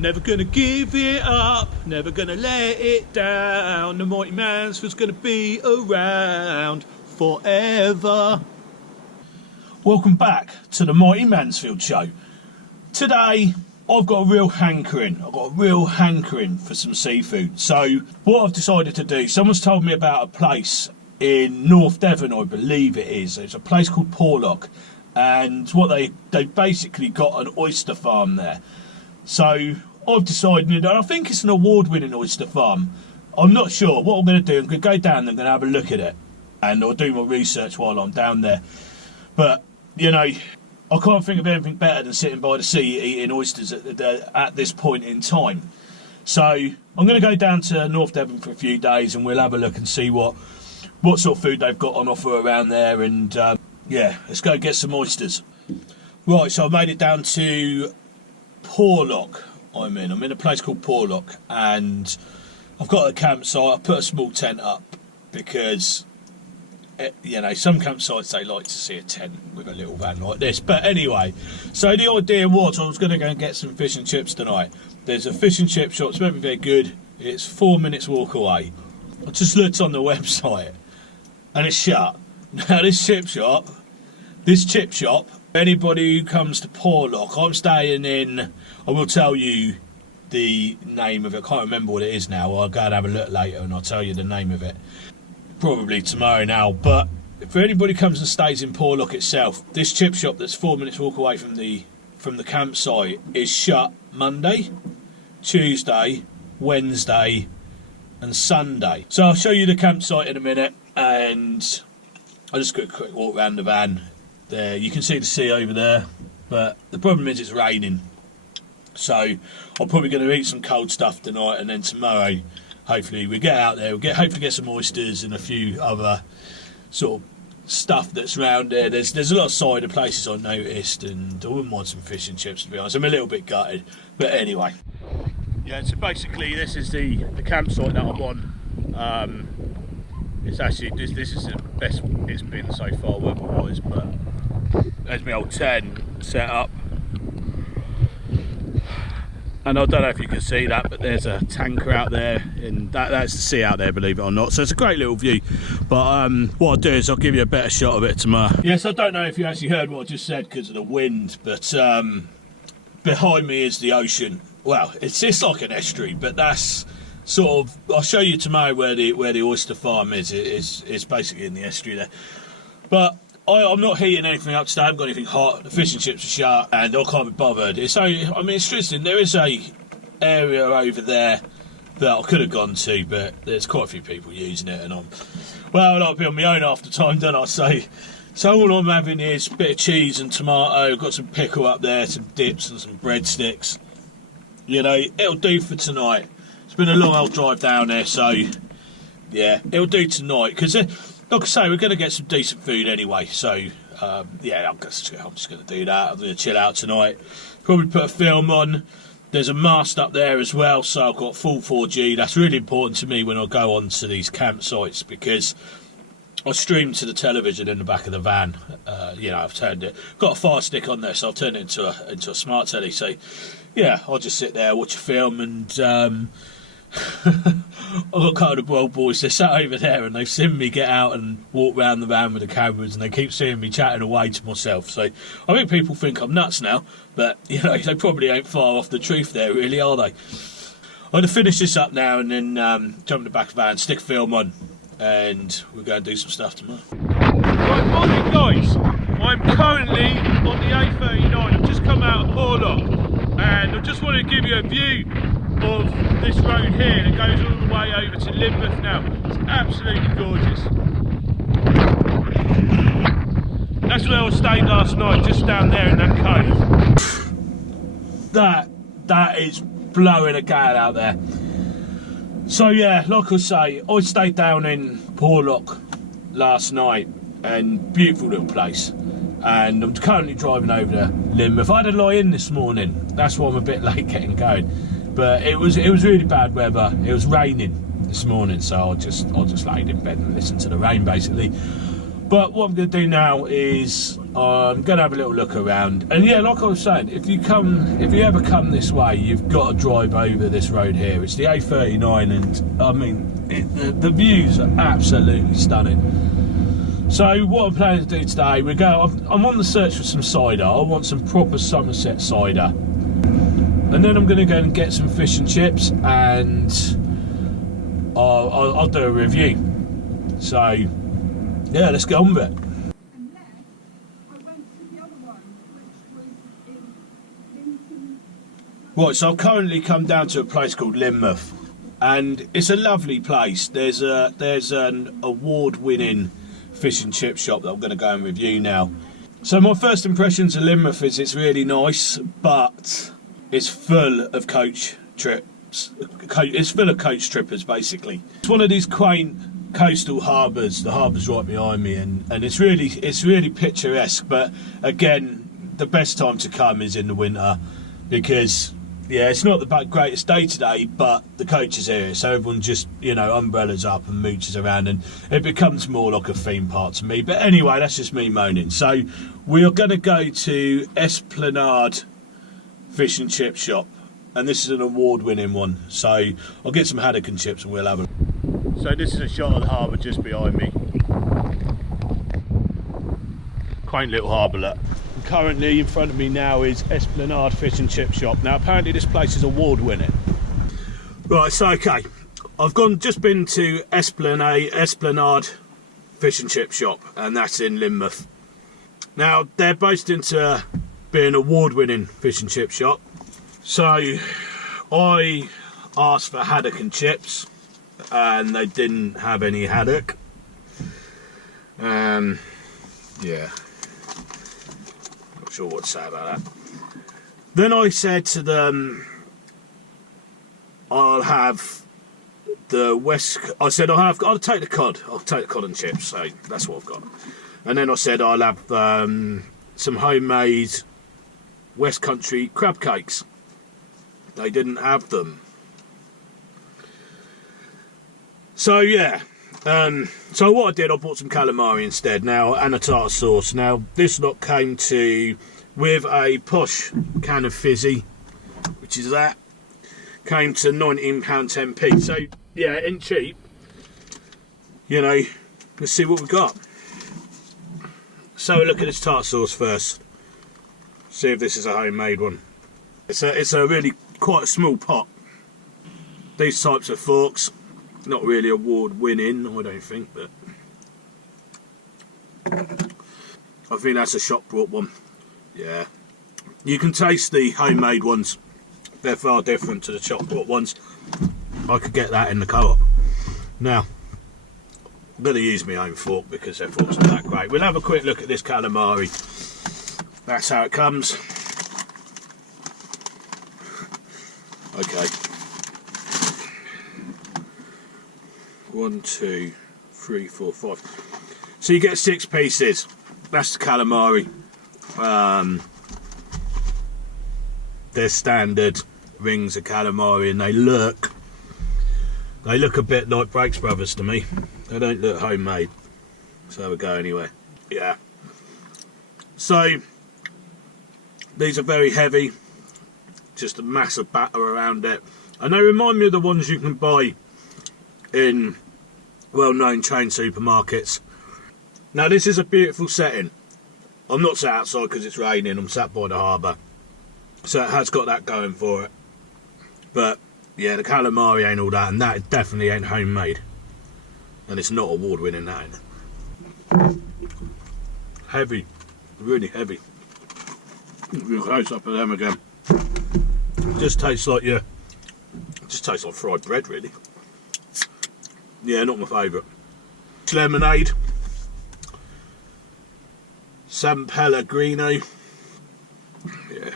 Never gonna give it up, never gonna let it down. The mighty Mansfield's gonna be around forever. Welcome back to the Mighty Mansfield Show. Today, I've got a real hankering. For some seafood. So, what I've decided to do, someone's told me about a place in North Devon, I believe it is. It's a place called Porlock. And what they basically got an oyster farm there. So, I've decided, and I think it's an award-winning oyster farm. I'm not sure. What I'm going to do, I'm going to go down there, I'm going to have a look at it. And I'll do my research while I'm down there. But, you know, I can't think of anything better than sitting by the sea eating oysters at this point in time. So, I'm going to go down to North Devon for a few days and we'll have a look and see what sort of food they've got on offer around there. And, yeah, let's go get some oysters. Right, so I've made it down to Porlock. I'm in a place called Porlock, and I've got a campsite. I put a small tent up because, you know, some campsites they like to see a tent with a little van like this. But anyway, so the idea was I was going to go and get some fish and chips tonight. There's a fish and chip shop, it's meant to be very good. It's 4 minutes walk away. I just looked on the website and it's shut. Now this chip shop, anybody who comes to Porlock, I'm staying in, I will tell you the name of it. I can't remember what it is now. I'll go and have a look later and I'll tell you the name of it. Probably tomorrow now. But if anybody comes and stays in Porlock itself, this chip shop that's 4 minutes walk away from the campsite is shut Monday, Tuesday, Wednesday and Sunday. So I'll show you the campsite in a minute and I'll just go a quick walk around the van. There, you can see the sea over there, but the problem is it's raining. So I'm probably going to eat some cold stuff tonight, and then tomorrow, hopefully, we get out there. Hopefully get some oysters and a few other sort of stuff that's around there. There's a lot of cider places I noticed, and I wouldn't mind some fish and chips, to be honest. I'm a little bit gutted, but anyway. Yeah, so basically this is the campsite that I'm on. It's actually this is the best it's been so far weather-wise, but there's my old tent set up. And I don't know if you can see that, but there's a tanker out there, and that's the sea out there, believe it or not. So it's a great little view. But what I'll do is I'll give you a better shot of it tomorrow. Yes, I don't know if you actually heard what I just said because of the wind, but behind me is the ocean. Well, it's like an estuary, but that's sort of, I'll show you tomorrow where the oyster farm is. It's basically in the estuary there. But I'm not heating anything up today. I haven't got anything hot. The fish and chips are shut, and I can't be bothered. It's interesting. There is a area over there that I could have gone to, but there's quite a few people using it, and I like to be on my own half the time, don't I? So all I'm having is a bit of cheese and tomato. I've got some pickle up there, some dips and some breadsticks. You know, it'll do for tonight. It's been a long old drive down there, so yeah, it'll do tonight because. Like I say, we're going to get some decent food anyway, so yeah, I'm just going to do that. I'm going to chill out tonight, probably put a film on. There's a mast up there as well, so I've got full 4G. That's really important to me when I go on to these campsites because I stream to the television in the back of the van. You know, I've turned it, got a Fire Stick on there, so I've turned it into a smart telly. So yeah, I'll just sit there, watch a film, and I've got a couple of World boys, they're sat over there and they've seen me get out and walk around the van with the cameras and they keep seeing me chatting away to myself. So I think people think I'm nuts now, but you know, they probably ain't far off the truth there, really, are they? I'm going to finish this up now and then jump in the back of the van, stick film on, and we're going to do some stuff tomorrow. Right, morning guys, I'm currently on the A39. I've just come out of Porlock and I just want to give you a view of this road here that goes all the way over to Lynton now. It's absolutely gorgeous. That's where I stayed last night, just down there in that cove. That is blowing a gale out there. So yeah, like I say, I stayed down in Porlock last night, and beautiful little place. And I'm currently driving over to Lynton. I had a lie in this morning, that's why I'm a bit late getting going. But it was really bad weather. It was raining this morning, so I just laid in bed and listened to the rain basically. But what I'm going to do now is I'm going to have a little look around. And yeah, like I was saying, if you ever come this way, you've got to drive over this road here. It's the A39, and I mean, the views are absolutely stunning. So what I'm planning to do today, I'm on the search for some cider. I want some proper Somerset cider. And then I'm going to go and get some fish and chips, and I'll do a review. So yeah, let's get on with it. Right, so I've currently come down to a place called Lynton, and it's a lovely place. There's an award-winning fish and chip shop that I'm going to go and review now. So my first impressions of Lynton is it's really nice, but it's full of coach trips. It's full of coach trippers, basically. It's one of these quaint coastal harbours. The harbour's right behind me, and it's really picturesque. But again, the best time to come is in the winter, because yeah, it's not the greatest day today, but the coach is here, so everyone just, you know, umbrellas up and mooches around, and it becomes more like a theme park to me. But anyway, that's just me moaning. So we are going to go to Esplanade fish and chip shop, and this is an award-winning one. So I'll get some haddock and chips and we'll have a... So this is a shot of the harbour just behind me. Quaint little harbour, look. Currently in front of me now is Esplanade fish and chip shop. Now apparently this place is award-winning. Right, so okay, I've just been to Esplanade fish and chip shop, and that's in Lynton. Now they're boasting to be an award-winning fish and chip shop. So I asked for haddock and chips, and they didn't have any haddock. Yeah, not sure what to say about that. Then I said to them, I'll have the I'll take the cod. I'll take the cod and chips. So that's what I've got. And then I said I'll have some homemade West Country crab cakes. They didn't have them. So yeah, so what I did, I bought some calamari instead now, and a tartar sauce. Now this lot came with a posh can of fizzy, which is that, came to £19 10p. So yeah, it ain't cheap. You know, let's see what we got. So look at this tartar sauce first. See if this is a homemade one. It's a really quite a small pot. These types of forks, not really award-winning, I don't think, but I think that's a shop-brought one. Yeah, you can taste the homemade ones. They're far different to the shop-brought ones. I could get that in the co-op. Now, I'm going to use my own fork because their forks are that great. We'll have a quick look at this calamari. That's how it comes. Okay. 1, 2, 3, 4, 5. So you get 6 pieces. That's the calamari. They're standard rings of calamari, and they look a bit like Breaks Brothers to me. They don't look homemade. So there we go anyway. Yeah. So these are very heavy. Just a massive batter around it, and they remind me of the ones you can buy in well-known chain supermarkets. Now this is a beautiful setting. I'm not sat outside because it's raining, I'm sat by the harbour, so it has got that going for it. But yeah, the calamari ain't all that, and that definitely ain't homemade, and it's not award-winning, that ain't. Heavy, really heavy. Real close up of them again. Just tastes like fried bread, really. Yeah, not my favourite. Lemonade, San Pellegrino. Yeah.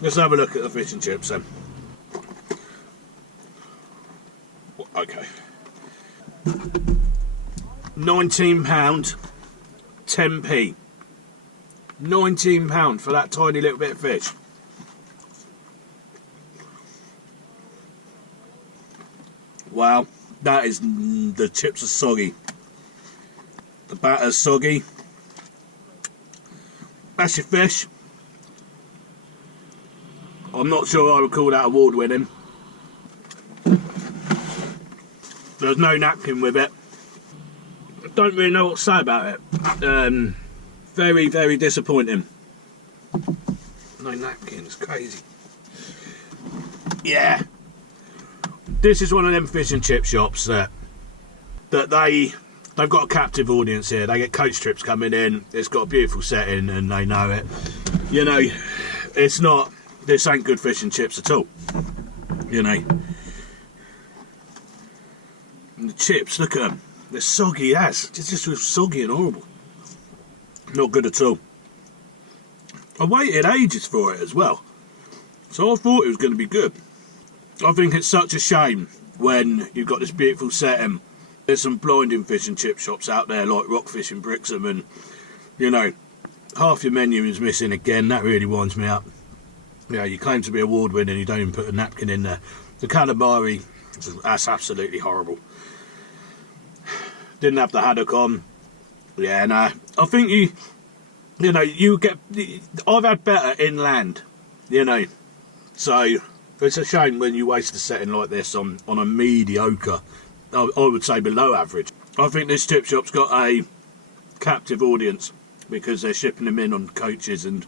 Let's have a look at the fish and chips then. Okay. £19, 10p. £19 for that tiny little bit of fish. Wow, that is, the chips are soggy. batter's soggy. That's your fish. I'm not sure I would call that award winning. There's no napkin with it. Don't really know what to say about it. Very, very disappointing. No napkins, crazy. Yeah. This is one of them fish and chip shops that they've got a captive audience here. They get coach trips coming in. It's got a beautiful setting and they know it. You know, it's not, this ain't good fish and chips at all. You know. And the chips, look at them. They're soggy as. It's just soggy and horrible. Not good at all. I waited ages for it as well. So I thought it was going to be good. I think it's such a shame when you've got this beautiful setting. There's some blinding fish and chip shops out there like Rockfish and Brixham, and you know, half your menu is missing again. That really winds me up. You know, you claim to be award winning and you don't even put a napkin in there. The calamari, that's absolutely horrible. Didn't have the haddock on. Yeah, no. I think you know, you get. I've had better inland, you know. So it's a shame when you waste a setting like this on a mediocre, I would say below average. I think this chip shop's got a captive audience because they're shipping them in on coaches, and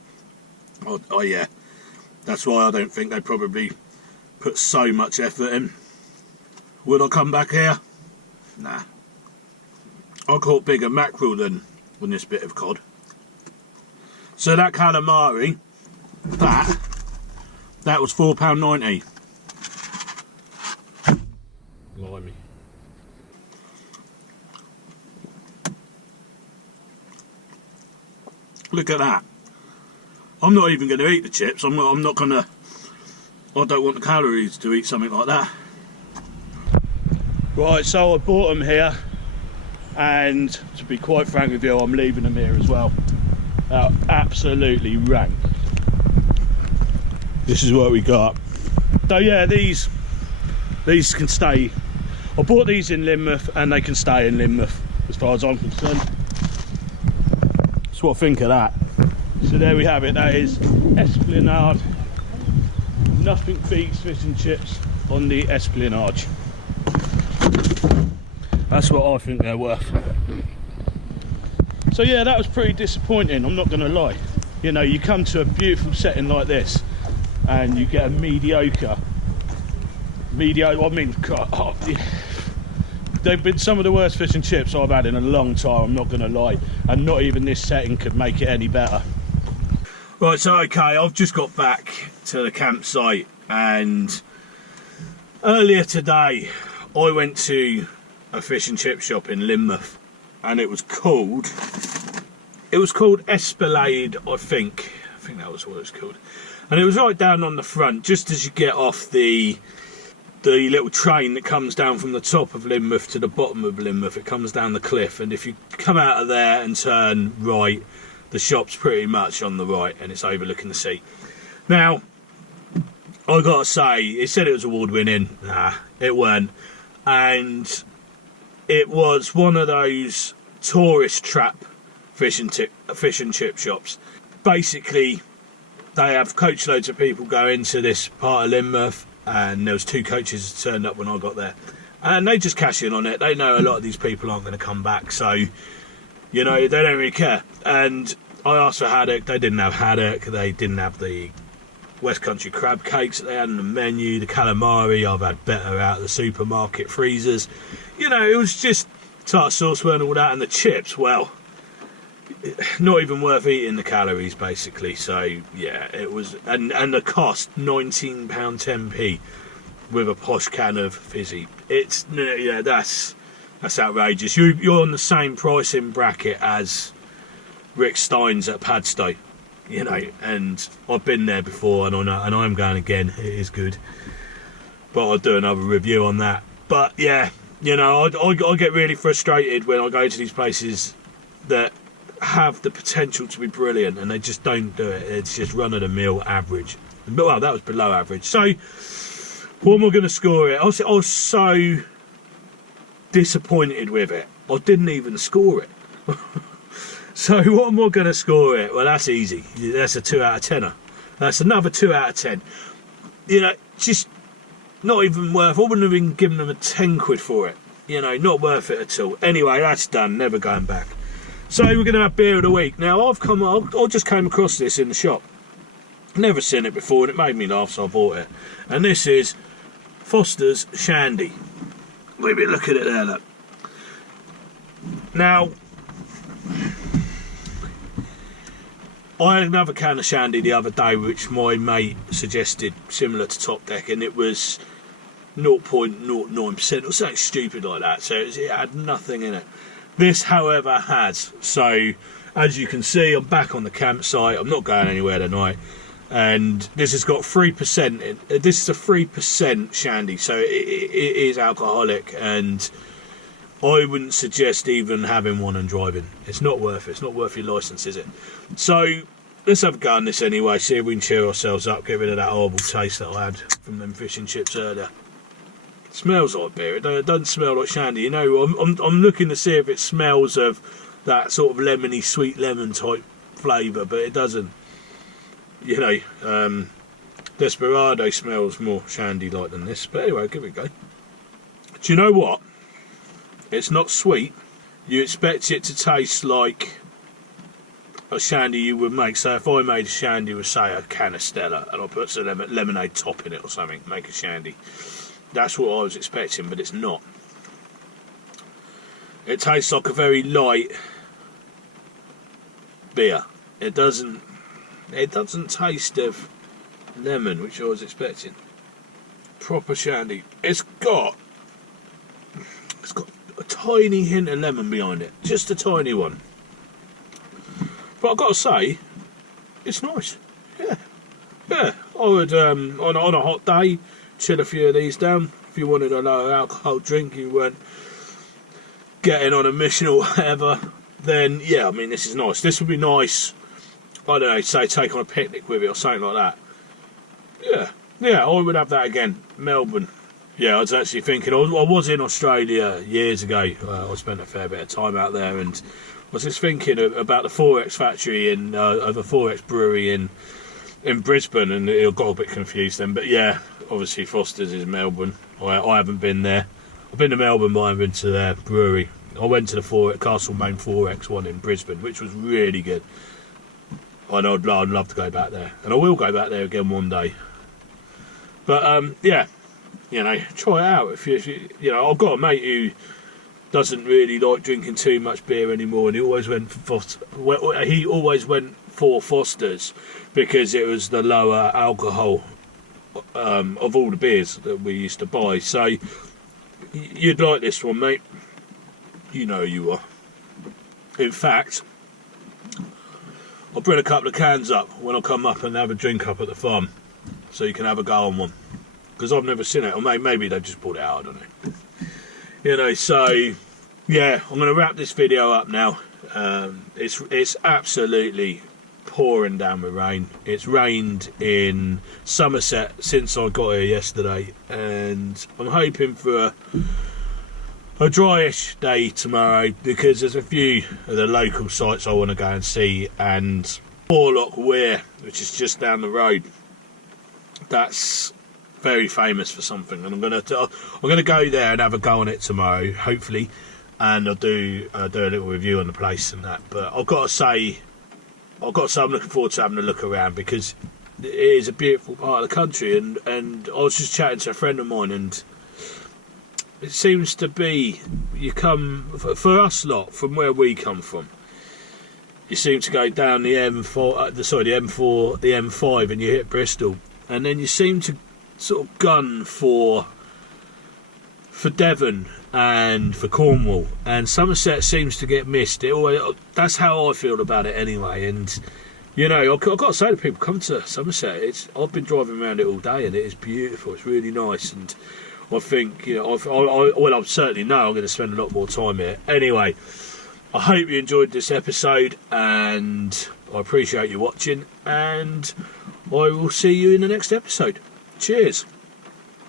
oh yeah, that's why I don't think they probably put so much effort in. Would I come back here? Nah. I caught bigger mackerel than this bit of cod. So that calamari, that was £4.90. Blimey. Look at that. I'm not even going to eat the chips. I'm not going to. I don't want the calories to eat something like that. Right, so I bought them here, and to be quite frank with you, I'm leaving them here as well. They're absolutely rank. This is what we got. So yeah, these can stay. I bought these in Lynmouth and they can stay in Lynmouth as far as I'm concerned. That's what I think of that. So there we have it. That is Esplanade. Nothing beats fish and chips on the Esplanade. That's what I think they're worth. So yeah, that was pretty disappointing, I'm not going to lie. You know, you come to a beautiful setting like this and you get a mediocre, I mean, God, they've been some of the worst fish and chips I've had in a long time, I'm not going to lie. And not even this setting could make it any better. Right, so okay, I've just got back to the campsite, and earlier today I went to a fish and chip shop in Lynmouth, and it was called Esplanade, I think that was what it was called. And it was right down on the front, just as you get off the little train that comes down from the top of Lynmouth to the bottom of Lynmouth. It comes down the cliff, and if you come out of there and turn right, the shop's pretty much on the right, and it's overlooking the sea. Now, I gotta say, it said it was award winning. Nah, it weren't. And it was one of those tourist trap fish and chip shops. Basically, they have coach loads of people go into this part of Lynmouth, and there was 2 coaches that turned up when I got there, and they just cash in on it. They know a lot of these people aren't going to come back, so you know, they don't really care. And I asked for haddock. They didn't have haddock. They didn't have the West Country crab cakes that they had on the menu. The calamari I've had better out of the supermarket freezers. You know, it was just tartar sauce and all that, and the chips, well, not even worth eating the calories basically. So yeah, it was, and the cost £19.10p with a posh can of fizzy. It's, yeah, that's outrageous. You're on the same pricing bracket as Rick Stein's at Padstow, you know, and I've been there before, and I'm going again. It is good, but I'll do another review on that. But yeah, you know, I get really frustrated when I go to these places that have the potential to be brilliant and they just don't do it. It's just run-of-the-mill average. But well, that was below average. So what am I going to score it? I was so disappointed with it. I didn't even score it. So what am I going to score it? Well, that's easy. That's a 2 out of 10. That's another 2 out of 10. You know, just not even worth. I wouldn't have even given them a 10 quid for it. You know, not worth it at all. Anyway, that's done. Never going back. So we're going to have beer of the week. Now I just came across this in the shop. Never seen it before, and it made me laugh, so I bought it. And this is Foster's Shandy. Maybe look at it there, look. Now, I had another can of Shandy the other day, which my mate suggested, similar to Top Deck, and it was 0.09% or something stupid like that. So it had nothing in it. This, however, has. So, as you can see, I'm back on the campsite. I'm not going anywhere tonight. And this has got 3% in. This is a 3% Shandy, so it is alcoholic, and I wouldn't suggest even having one and driving. It's not worth it. It's not worth your licence, is it? So let's have a go on this anyway, see if we can cheer ourselves up, get rid of that horrible taste that I had from them fish and chips earlier. It smells like beer. It doesn't smell like Shandy. You know, I'm looking to see if it smells of that sort of lemony, sweet lemon type flavour, but it doesn't. You know, Desperado smells more Shandy-like than this. But anyway, give it a go. Do you know what? It's not sweet. You expect it to taste like a Shandy you would make. So if I made a Shandy with, say, a can of Stella, and I put some lemonade top in it or something, make a Shandy. That's what I was expecting, but it's not. It tastes like a very light beer. It doesn't taste of lemon, which I was expecting. Proper Shandy. It's got a tiny hint of lemon behind it, just a tiny one. But I've got to say, it's nice. Yeah. I would on a hot day chill a few of these down. If you wanted a low alcohol drink, you weren't getting on a mission or whatever, then yeah, I mean, this is nice. This would be nice, I don't know, say take on a picnic with it or something like that. Yeah, I would have that again. Melbourne. Yeah, I was actually thinking, I was in Australia years ago. I spent a fair bit of time out there, and I was just thinking about the 4X factory of the 4X brewery in Brisbane, and it got a bit confused then. But yeah, obviously Foster's is Melbourne. I haven't been there. I've been to Melbourne, but I haven't been to their brewery. I went to the Castlemaine 4X one in Brisbane, which was really good. And I'd love to go back there, and I will go back there again one day. But yeah, you know, try it out. If you know, I've got a mate who doesn't really like drinking too much beer anymore, and he always went for Foster's because it was the lower alcohol of all the beers that we used to buy. So you'd like this one, mate. You know you are. In fact, I'll bring a couple of cans up when I come up and have a drink up at the farm, so you can have a go on one, because I've never seen it, or maybe they've just pulled it out, I don't know. You know, so yeah, I'm going to wrap this video up now. It's absolutely pouring down with rain. It's rained in Somerset since I got here yesterday, and I'm hoping for a dryish day tomorrow, because there's a few of the local sites I want to go and see, and Porlock Weir, which is just down the road, that's very famous for something, and I'm gonna go there and have a go on it tomorrow, hopefully, and I'll do a little review on the place and that. But I've got to say I'm looking forward to having a look around, because it is a beautiful part of the country, and I was just chatting to a friend of mine, and it seems to be, you come, for us lot, from where we come from, you seem to go down the M4, the M5, and you hit Bristol, and then you seem to sort of gun for Devon and for Cornwall, and Somerset seems to get missed. That's how I feel about it anyway. And you know, I've got to say to people, come to Somerset. I've been driving around it all day, and it is beautiful. It's really nice, and I think, you know, I certainly know I'm going to spend a lot more time here. Anyway, I hope you enjoyed this episode, and I appreciate you watching, and I will see you in the next episode. Cheers.